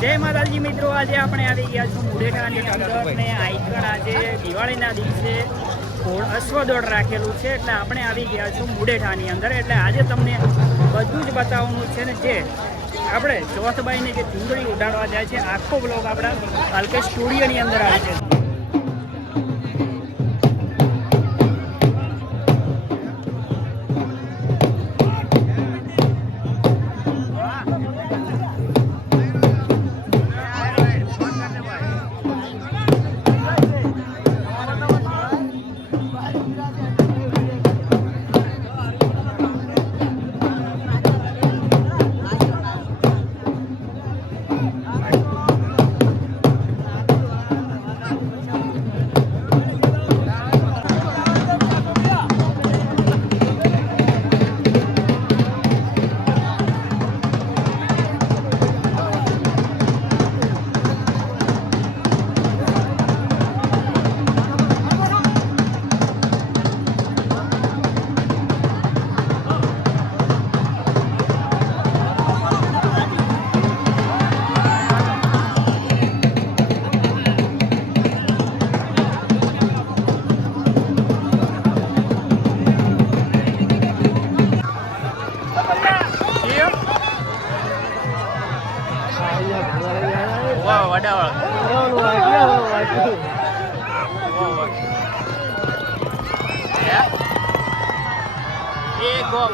જય માતાજી મિત્રો, આજે આપણે આવી ગયા છું મુડેઠાની અંદર ને આઈકણ આજે દિવાળીના દિવસે અશ્વદોડ રાખેલું છે એટલે આપણે આવી ગયા છું મુડેઠાની અંદર. એટલે આજે તમને બધું જ બતાવવાનું છે ને જે આપણે ચોથબાઈને જે ચૂંદડી ઉડાડવા જાય છે આખો બ્લોગ આપણા હાલકે સ્ટુડિયોની અંદર આવે છે.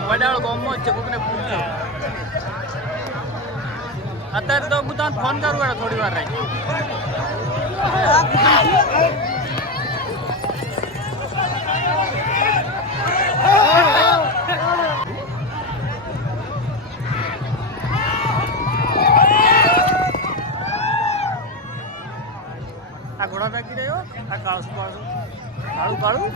વડાળ ગોમમાં જ છે, કોકને પૂછજો. અત્યારે તો હું તમને ફોન કરું થોડી વાર રહી. આ ઘોડા નાખી રહ્યો, આ કાળું કાળું કાળું કાળું